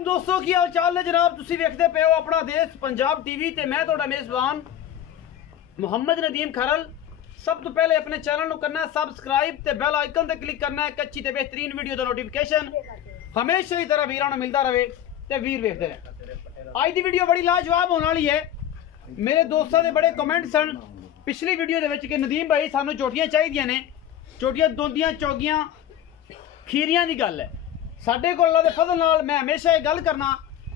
सलाम दोस्तों की हाल चाल ने जनाब तुसी वेखदे पे हो अपना देश पंजाब टीवी ते मैं तुहाडा मेजबान मुहम्मद नदीम खरल। सब तो पहले अपने चैनल को करना है सबसक्राइब ते बेल आइकन ते क्लिक करना है अच्छी ते बेहतरीन वीडियो का नोटिफिकेशन हमेशा ही तरह वीरां नूं मिलता रहे ते वीर वेखदे रहे। अज दी वीडियो बड़ी लाजवाब होने वाली है। मेरे दोस्तों के बड़े कमेंट सन पिछली वीडियो दे विच कि नदीम भाई सानू चोटियां चाहिए ने, चोटियां दोंदियां चौगियां खीरियां की गल है। साडे कोल अल्लाह दे फजल नाल मैं हमेशा ये गल करना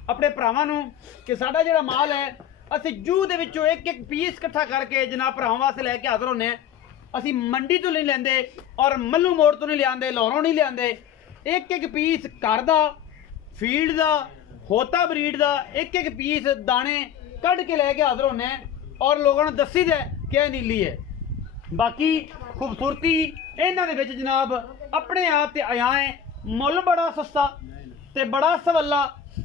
अपने भरावां नूं कि साडा जिहड़ा माल है असीं जू दे विचों एक एक पीस इकट्ठा करके जनाब भरावां वास्ते लैके हाज़र होने। असीं मंडी तो नहीं लैंदे और मल्लू मोड़ तो नहीं लिआंदे, लाहौरों नहीं लिआंदे। एक एक पीस घर दा, फील्ड दा, होता ब्रीड दा एक एक पीस दाने कढ़ के लैके हाज़र होने और लोगों ने दसी दे क्या नीली है। बाकी खूबसूरती इन्हां दे विच जनाब अपने आप ते आयाएं मुल बड़ा सस्ता ते बड़ा सवला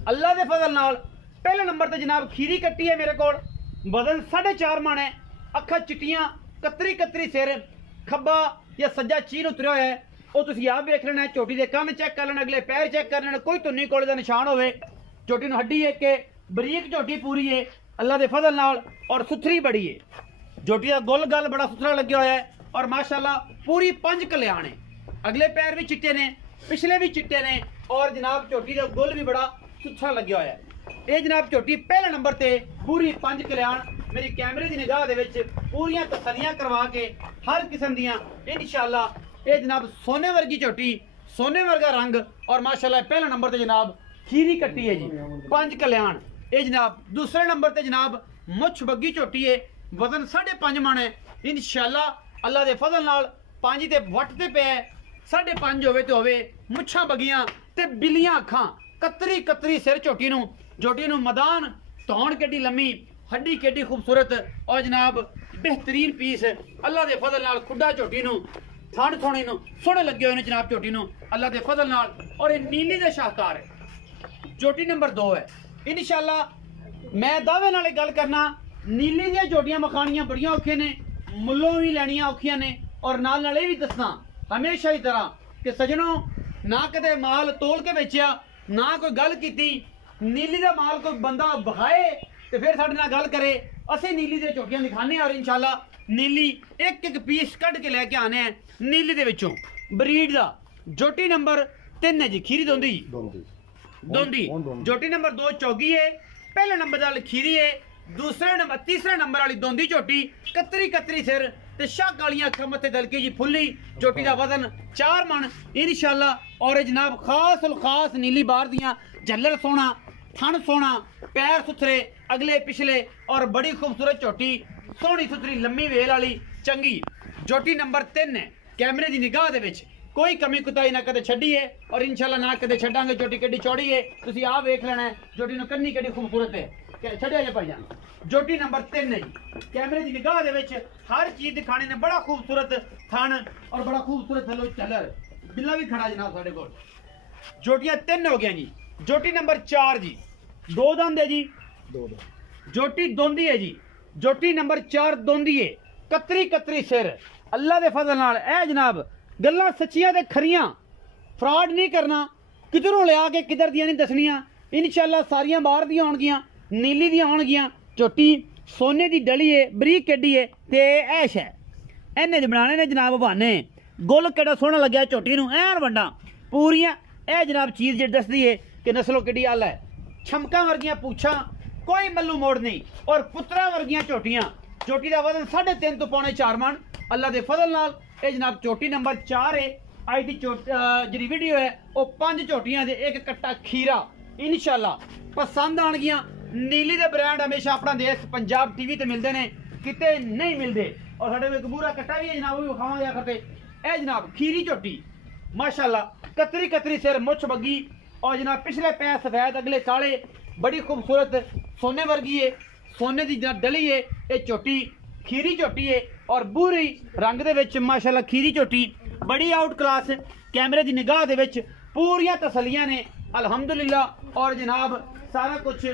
अल्लाह के फजल नाल। पहले नंबर ते जनाब खीरी कट्टी है मेरे को, वजन 4.5 मन है, अखा चिट्टियां, कतरी कतरी सिर, खब्बा या सज्जा चीन उतरिया है वो तुसीं आप वेख लेना। झोटी के कन्न चेक कर लेना, अगले पैर चेक कर लेना, कोई धुन्नी कोले का निशान होवे। झोटी नूं हड्डी एक के बरीक झोटी पूरी है अल्लाह के फजल नाल और सुथरी बड़ी है। झोटी का गुल गल बड़ा सुथरा लग्या होया है और माशाअल्लाह पूरी 5 कल्याण है। अगले पैर भी चिट्टे ने, पिछले भी चिट्टे ने और जनाब झोटी का गुल भी बड़ा सुथरा लग्या होया है। ये जनाब झोटी पहले नंबर ते पूरी 5 कल्याण मेरी कैमरे की निगाह दे विच पूरियां तसलियां करवा के हर किस्म दियां इंशाअल्लाह। ये जनाब सोने वर्गी झोटी, सोने वर्गा रंग और माशाअल्लाह पहले नंबर ते जनाब खीरी कट्टी है जी 5 कल्याण। ये जनाब दूसरे नंबर ते जनाब मुछ बग्गी झोटी है, वजन 5.5 मन है इंशाअल्लाह अल्लाह के फजल नाल। 5 ते वट ते पे 5.5 होवे तो होवे, मुछां बगियां ते बिलियां अखां, कतरी कतरी सिर झोटी नूं, झोटी नूं मदान धौण केडी लम्मी, हड्डी केडी खूबसूरत और जनाब बेहतरीन पीस अल्लाह के फजल नाल। खुड्डा झोटी नूं, थण थोणी नूं सोहणे लगे हुए ने जनाब झोटी नूं अल्लाह के फजल नाल। और ये नीली दे शाहकार है, झोटी नंबर 2 है इंशाअल्लाह। मैं दावे नाल गल करना नीली दी झोटियां मखाणियां बड़ियां औखियां ने, मुल्लों भी लैणियां औखियां ने और नाल नाल भी दसना हमेशा ही तरह कि सजनों ना कदे माल तोल के बेचिया ना कोई गल कीती। नीली का माल कोई बंदा बखाए तो फिर साडे नाल गल करे, असीं नीली दे झोटियां दिखाने और इंशाअल्लाह नीली एक एक पीस कढ़ के लैके आने हैं नीली दे विचों ब्रीड दा। झोटी नंबर 3 है जी खीरी दोंदी दोंदी। झोटी नंबर 2 चौगी है, पहले नंबर वाली खीरी है, तीसरे नंबर वाली दोंदी झोटी, कतरी कतरी सिर ते शाह कालियां अखां मथे दलकी जी फुल्ली। झोटी का वजन 4 मन इंशाअल्लाह। और जनाब खास उल खास नीली बार दियां झल्लर सोना, थन सोना, पैर सुथरे अगले पिछले और बड़ी खूबसूरत झोटी, सोहनी सुथरी लम्मी वेल वाली चंगी झोटी नंबर 3 है। कैमरे की निगाह दे विच कोई कमी कुताई ना कदे छड्डी है और इंशाअल्लाह ना कदे छड्डांगे। झोटी केडी चौड़ी है तुसीं आप वेख लेना है, झोटी नूं कन्नी केडी खूबसूरत है। छड्डिया जा भाईजान, झोटी नंबर 3 है जी। कैमरे की निगाह दे विच हर चीज दिखाने ने, बड़ा खूबसूरत थन और बड़ा खूबसूरत थल्लों झल्लर, बिल्ला भी खड़ा जनाब साडे कोल। झोटियां 3 हो गया जी। झोटी नंबर 4 जी 2 दंद है जी, 2 झोटी दोंदी है जी। झोटी नंबर 4 दोंदी है, कतरी कतरी सिर अल्लाह के फजल नाल। ए जनाब गल्लां सच्चियां ते खरियां, फ्रॉड नहीं करना, किधरों लिया के किधर दियां नहीं दसनियां इंशाअल्लाह। सारियां बाहर दियां होणगियां, नीली दियां होणगियां। झोटी सोने की डली है, बरीक केडी है ते ऐश है। इन्हें बनाने ने जनाब बहाने, गुल केड़ा सोहना लग्या झोटी नूं ऐन वड्डा पूरियां। ए जनाब चीज़ जी दसदी है कि नस्लों केडी आला है। छमका वर्गियां पूछां, कोई मल्लू मोड़ नहीं और पुत्रा वर्गियां झोटियां। झोटी का वजन 3.5 तो 4.25 मन अल्लाह के फजल नाल। ये जनाब झोटी नंबर 4 है। अज की जी वीडियो है वो 5 झोटियां दे एक कट्टा खीरा इंशाअल्लाह पसंद आणगियां। नीली दे ब्रांड हमेशा अपना देश पंजाब टीवी ते मिलते हैं, किते नहीं मिलते। और साडे एक पूरा कट्टा भी है जनाब, वो भी विखावांगे आखिर ते। ए जनाब खीरी झोटी माशाअल्लाह, कतरी कतरी सिर, मुछ बग्गी और जनाब पिछले पैर सफेद अगले काले, बड़ी खूबसूरत सोने वर्गी है, सोने की जनाब डली है। ये झोटी खीरी झोटी है और बूरी रंग दे विच माशाअल्लाह खीरी झोटी बड़ी आउट क्लास। कैमरे की निगाह दे विच पूरियां तसलियां ने अल्हम्दुलिल्लाह। और जनाब सारा कुछ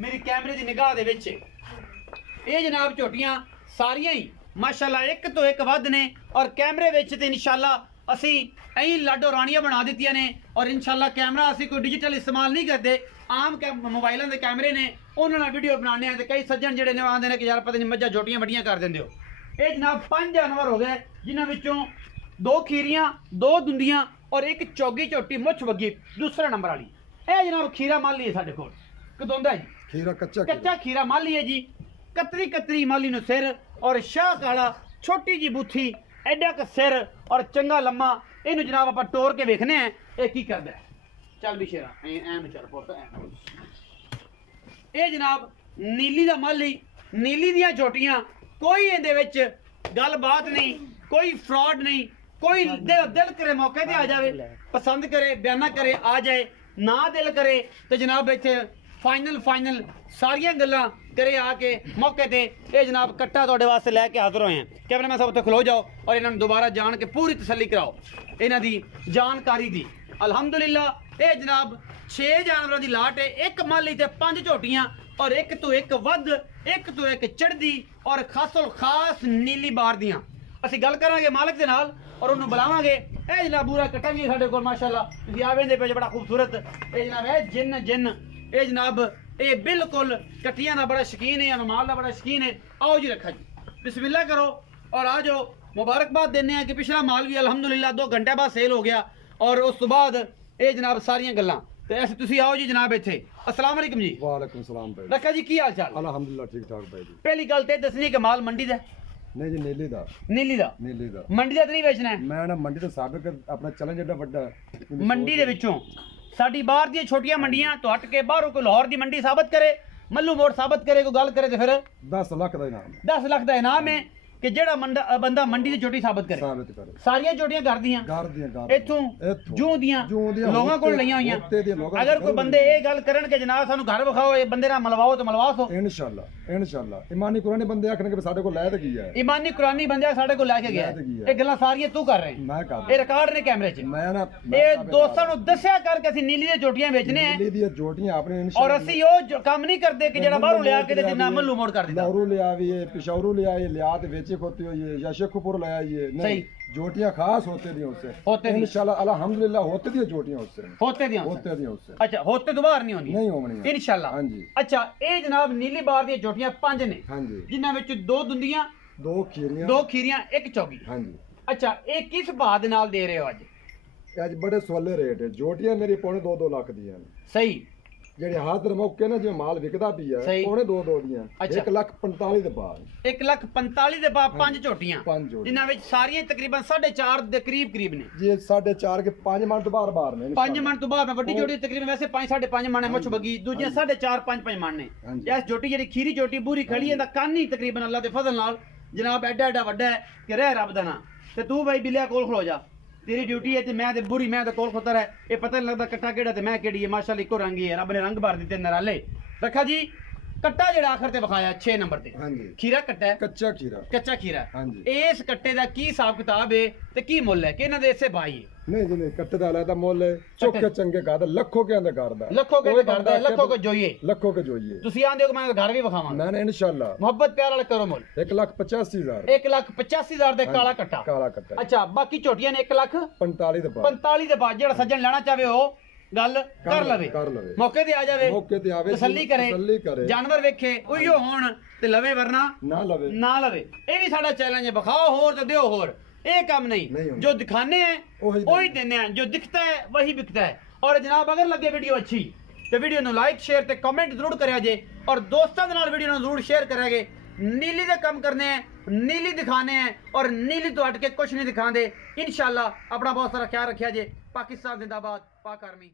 मेरी कैमरे की निगाह दे विच। ये जनाब झोटियां सारियां ही माशाअल्लाह एक तो एक वध ने और कैमरे विच ते इंशाअल्लाह असी ऐं लाडो रानियां बना दित्तियां ने और इंशाल्लाह कैमरा असी कोई डिजिटल इस्तेमाल नहीं करते, आम मोबाइलों के कैमरे ने उन्होंने वीडियो बनाने हैं। कई सज्जन जिहड़े ने आंदे ने कि यार पता नहीं मज्झां झोटियां वड्डियां कर दिंदे हो। ये जनाब 5 जानवर हो गए जिन्हां विचों 2 खीरियां, 2 दुंदियां और एक चौगी झोटी मुछ वगी दूसरे नंबर वाली। ये जनाब खीरा माली है साडे कोल कदोंदा है जी, खीरा कच्चा खीरा माली है जी। कतरी कतरी माली नु सिर और शाह काला, छोटी जी बूथी, एडा क सिर और चंगा लम्मा। इनू जनाब आप टोर के वेखने हैं ये की करदा है। चल भी शेरा ऐन चल पुੱਤ ये जनाब नीली दा माली, नीली दियां झोटियां, कोई इहदे विच गलबात नहीं, कोई फ्रॉड नहीं, कोई दिल करे मौके ते आ जावे, पसंद करे बयाना करे आ जाए, ना दिल करे तो जनाब इत्थे फाइनल सारियां गल्लां करे आके मौके ते। ये जनाब कट्टा तुहाडे वास्ते लैके हाज़र होए हैं। कैमरा मैन साहब उत्थे खलो जाओ और इन्हां नूं दोबारा जान के पूरी तसल्ली कराओ इन्हां दी जानकारी दी। अल्हम्दुलिल्लाह ये जनाब 6 जानवरों की लाट है, एक माली ते 5 झोटियां और एक तो एक वध, एक तो एक चढ़दी और खासो खास नीली बार दियां। असीं गल करांगे मालिक दे नाल और उन्होंने बुलावांगे। ए जनाब पूरा कट्टा भी साडे कोल माशाअल्लाह तुसीं आवेंदे पे बड़ा खूबसूरत। ए जनाब ए जिन ए जनाब ये बिल्कुल कट्टियां का बड़ा शकीन है, माल का बड़ा शकीन है। आओ जी रखा जी, बिस्मिल्लाह करो और आ जाओ। मुबारकबाद देने हैं कि पिछला माल भी अल्हम्दुलिल्लाह 2 घंटे बाद सेल हो गया और उस तो बाद ये जनाब सारियां गल्लां ते ऐसे तुसीं आओ जी जनाब इत्थे। अस्सलाम वालेकुम जी। वालेकुम सलाम भाई। रखा जी की हाल चाल? अल्हम्दुलिल्लाह ठीक ठाक भाई जी। पहली गल ते दसनी कि माल मंडी दा नहीं जी, नीली दा मंडी दा नहीं बेचना है। मैं ना मंडी तो साबित अपना चैलेंज एडा बड़ा मंडी दे विचों साडी बाहर दी छोटियां मंडियां तो हट के बाहरों कोई लाहौर दी मंडी साबित करे, मल्लू मोड़ साबित करे, कोई गल करे तो फिर 10 लाख का इनाम 10 लाख का इनाम है कि जेड़ा बंदा मंडी दी चोटी साबित करे। सारियां चोटियां घर दियां इत्थों जूं दियां लोगों कोल लईयां होईयां। अगर कोई बंदे ये गल करन कि जनाब सानू घर विखाओ, ये बंदे नाल मलवाओ तो मलवा सो इंशाअल्लाह। ईमानी कुरानी बंदे आखने कि साडे कोल लै ते गया है, ईमानी कुरानी बंदे साडे कोल लेके गया है। ये गल्लां सारियां तू कर रहे हैं, मैं कर ये रिकॉर्ड ने कैमरे च। मैं ना ये दोस्तां नू दस्सिया कर कि ਅਸੀਂ नीली दी चोटियां बेचने हैं, नीली दी चोटियां अपने और ਅਸੀਂ ਉਹ ਕੰਮ ਨਹੀਂ ਕਰਦੇ कि जेड़ा बाहरों लिया के ते जिन्ना मल्लू मोड़ कर दिंदा। लाहौरों ले आवी है, पेशावरों ले आई, लिया ते बेचे खोती हुई है या शेखपुर ले आई है। नहीं, जोटियां खास होते दी उससे इंशाल्लाह अल्हम्दुलिल्लाह होते दी जोटियां उससे होते दी उससे। अच्छा होते तो बाहर नहीं होनी, नहीं होनी इंशाल्लाह। हां जी। अच्छा ये जनाब नीली बार दी जोटियां 5 ने। हां जी। जिन्हां विच 2 दुंदियां, 2 खीरियां एक चौगी। हां जी। अच्छा ये किस भाव दे नाल दे रहे हो आज? आज बड़े सवाले रेट है। जोटियां मेरी पौने 2 लाख दी हैं। सही। जेडे हाथ मौके ना जो माल विकदा पी है पौने 2 दियां। 1,45,000 दे बाद 1,45,000 दे बाद 5 झोटियां जिन्हां विच सारियां तकरीबन 4.5 दे करीब ने जी। 4.5 के 5 मन तो बार ने 5 मन तो बाद वड्डी झोटी तकरीबन वैसे 5.5 मन है मुछ बगी, दूजियां 4.5 5 मन ने। इस झोटी जेडी खीरी झोटी पूरी खड़ी है दा कान ही तकरीबन अल्लाह दे फजल नाल जनाब एडा वड्डा है कि रह रब दा ना। ते तू भाई बिलिया कोल खलो जा, तेरी ड्यूटी है ते मैं ते बुरी मैं ते कोल खोतर है। ये पता नहीं लगता कट्टा केड़ा ते मैं केड़ी है। माशाअल्लाह इको रंग ही है, रब ने रंग भर दिते नराले। रखा जी कट्टा जेड़ा आखिर ते विखाया 6 नंबर ते। हां जी। खीरा कट्टा है, कच्चा खीरा। हां जी। इस कट्टे दा की हिसाब किताब है ते की मुੱਲ है कि इन्हां दे इसे भाई है? नहीं जी नहीं, कट्टे दा अलग मुੱਲ है। चोखे चंगे करदा लाखों के अंदर करदा, लाखों के करदा, लाखों को जोइए तुसी आंदे हो कि मैं घर भी विखावां। मैं इंशाअल्लाह मोहब्बत प्यार वाला करो मुੱਲ 1,85,000 1,85,000 दे काला कट्टा। अच्छा बाकी छोटियां ने 1,45,000 दे बाद जेड़ा सज्जन लेना चाहे हो गल कर लवे, मौके ते आ जावे, तसल्ली करे, जानवर वेखे उहियो होण ते लवे वरना ना लवे। ये भी साडा चैलेंज है, बखाओ होर ते दियो होर। ये काम नहीं, जो दिखाने हैं वही देने हैं, जो दिखता है वही बिकता है। और जनाब अगर लगे वीडियो अच्छी तो वीडियो नु लाइक शेयर ते कमेंट जरूर करिया जे और दोस्तों दे नाल वीडियो नु जरूर शेयर करेंगे। नीली दे काम करने हैं, नीली दिखाने हैं और नीली तो हट के कुछ नहीं दिखांदे। इंशाल्लाह अपना बहुत सारा ख्याल रखिया जे। पाकिस्तान जिंदाबाद, पाक आर्मी।